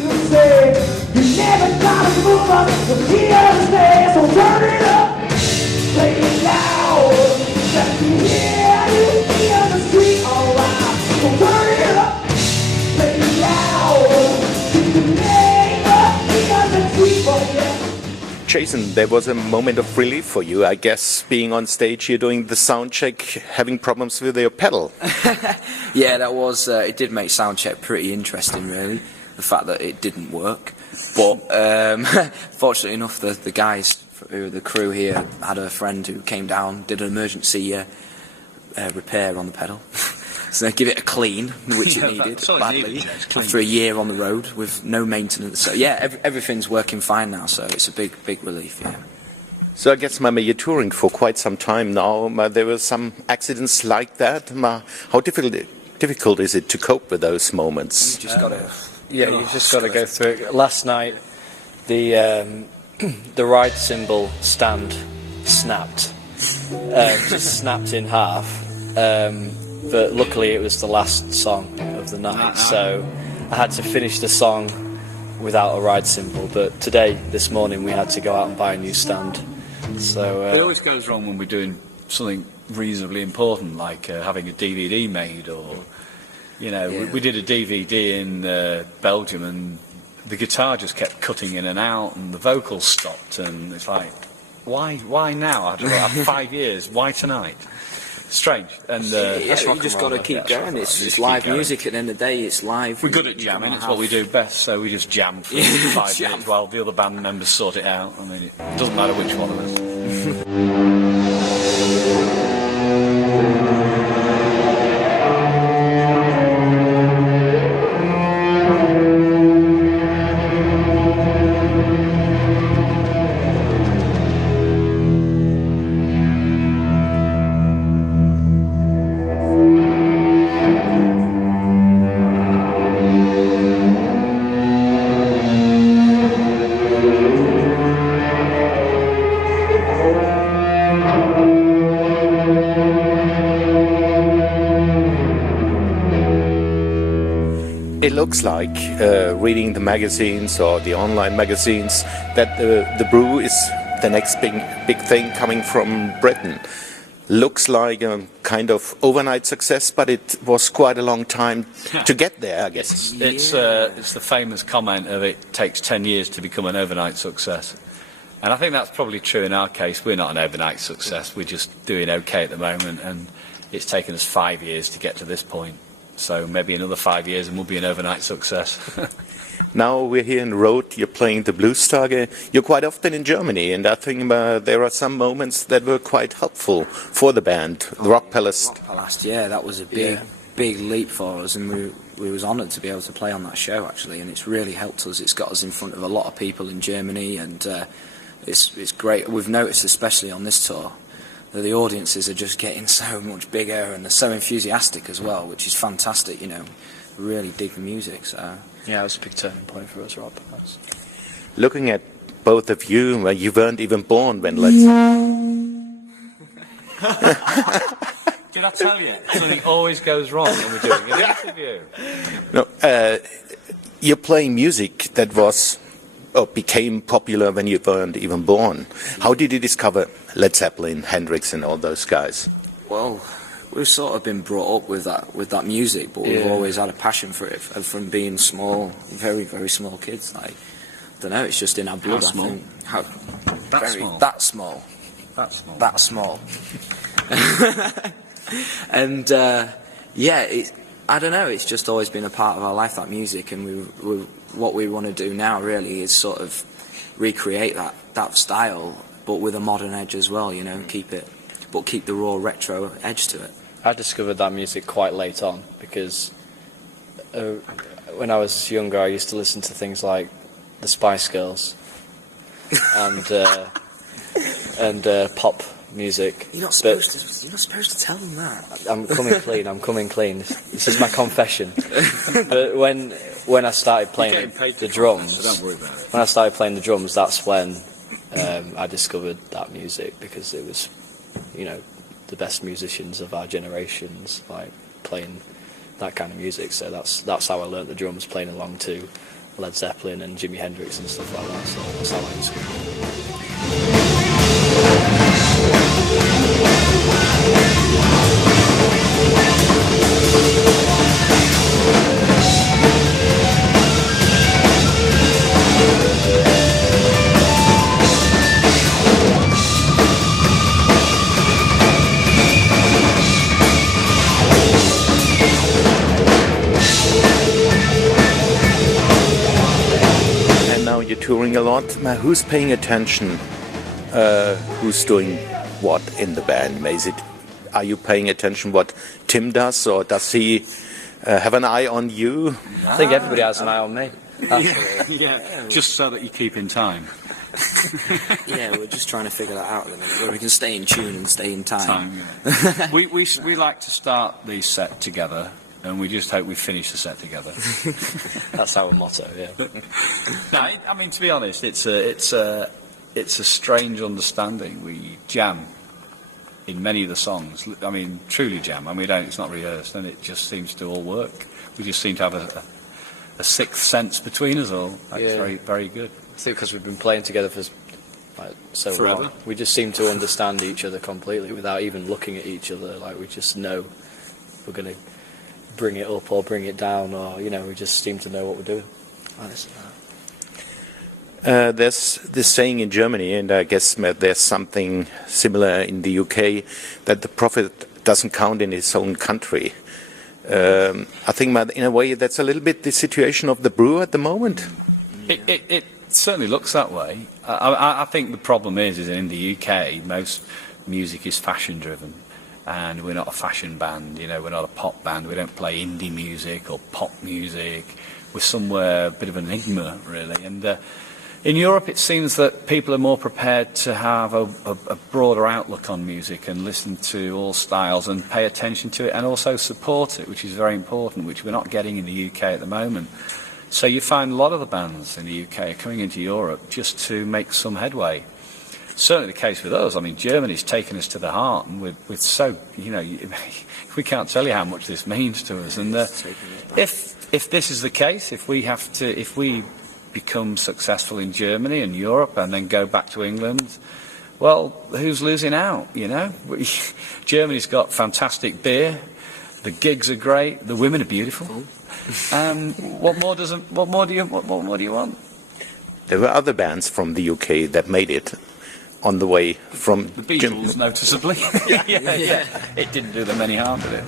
to say. You never gotta move up, you're here to stay, so turn it up, play it loud. Let me hear you be on the street, alright. So turn it up, play it loud. Keep the name up, be on the street, oh yeah. Jason, there was a moment of relief for you, I guess, being on stage here doing the sound check, having problems with your pedal. Yeah, that was, it did make sound check pretty interesting, really, the fact that it didn't work. But fortunately enough, the guys, the crew here, had a friend who came down, did an emergency repair on the pedal. So they give it a clean, which it needed badly, after a year on the road with no maintenance. So yeah, everything's working fine now, so it's a big relief, yeah. So I guess, you're touring for quite some time now. There were some accidents like that. How difficult is it to cope with those moments? You just gotta... you've just got to go through it. Last night, the ride cymbal stand snapped. Just snapped in half. But luckily it was the last song of the night, so I had to finish the song without a ride cymbal. But this morning, we had to go out and buy a new stand. So it always goes wrong when we're doing something reasonably important, like having a DVD made, or we did a DVD in Belgium, and the guitar just kept cutting in and out, and the vocals stopped, and it's like, why now? After 5 years, why tonight? Strange, and you just got to keep going. It's live music. At the end of the day, it's live. We're good at jamming. It's what we do best. So we just jam for 5 minutes while the other band members sort it out. I mean, it doesn't matter which one of us. It looks like, reading the magazines or the online magazines, that the Brew is the next big thing coming from Britain. Looks like a kind of overnight success, but it was quite a long time to get there, I guess. It's the famous comment of it takes 10 years to become an overnight success. And I think that's probably true in our case. We're not an overnight success. We're just doing okay at the moment, and it's taken us 5 years to get to this point. So maybe another 5 years and we'll be an overnight success. Now we're here in Rother, you're playing the Bluestage. You're quite often in Germany, and I think there are some moments that were quite helpful for the band, the Rock Palace. Rock Palace, yeah, that was a big leap for us, and we was honoured to be able to play on that show, actually, and it's really helped us. It's got us in front of a lot of people in Germany, and it's great. We've noticed, especially on this tour, that the audiences are just getting so much bigger, and they're so enthusiastic as well, which is fantastic, really dig the music. So yeah, it was a big turning point for us, Rob. Looking at both of you, you weren't even born when Did I tell you? Something always goes wrong when we're doing an interview. No, you're playing music that became popular when you weren't even born. How did you discover Led Zeppelin, Hendrix, and all those guys? Well, we've sort of been brought up with that music, but we've always had a passion for it from being small, very, very small kids. Like, I don't know, it's just in our blood. How small? I think. That small. That small. And I don't know. It's just always been a part of our life, that music, and what we want to do now really is sort of recreate that style, but with a modern edge as well. Keep the raw retro edge to it. I discovered that music quite late on because when I was younger, I used to listen to things like the Spice Girls and pop music. You're not supposed to tell them that. I'm coming clean. This is my confession. But when I started playing the drums, so don't worry about it. when I started playing the drums, that's when I discovered that music, because it was, the best musicians of our generations like playing that kind of music. So that's how I learnt the drums, playing along to Led Zeppelin and Jimi Hendrix and stuff like that. So that's how I discovered You're touring a lot. Who's paying attention? Who's doing what in the band? Are you paying attention what Tim does, or does he have an eye on you? I think everybody has an eye on me. Yeah, just so that you keep in time. Yeah, we're just trying to figure that out at the minute, where we can stay in tune and stay in time. We like to start the set together, and we just hope we finish the set together. That's our motto, yeah. No, I mean, to be honest, it's a strange understanding. We jam in many of the songs. I mean, truly jam. I mean, it's not rehearsed, and it just seems to all work. We just seem to have a sixth sense between us all. That's very, very good. I think because we've been playing together for so forever. Long, we just seem to understand each other completely without even looking at each other. Like, we just know we're going to bring it up or bring it down, or we just seem to know what we're doing. There's this saying in Germany, and I guess there's something similar in the UK, that the prophet doesn't count in his own country. I think in a way that's a little bit the situation of the Brew at the moment. It certainly looks that way. I think the problem is in the UK most music is fashion driven. And we're not a fashion band, we're not a pop band. We don't play indie music or pop music. We're somewhere a bit of an enigma, really. And in Europe, it seems that people are more prepared to have a broader outlook on music and listen to all styles and pay attention to it and also support it, which is very important, which we're not getting in the UK at the moment. So you find a lot of the bands in the UK are coming into Europe just to make some headway. Certainly the case with us. I mean, Germany's taken us to the heart, and we're so, we can't tell you how much this means to us. And if this is the case, if we become successful in Germany and Europe and then go back to England, well, who's losing out? Germany's got fantastic beer, the gigs are great, the women are beautiful. What more do you want? There were other bands from the UK that made it on the way from the Beatles, noticeably. yeah. It didn't do them any harm, did it?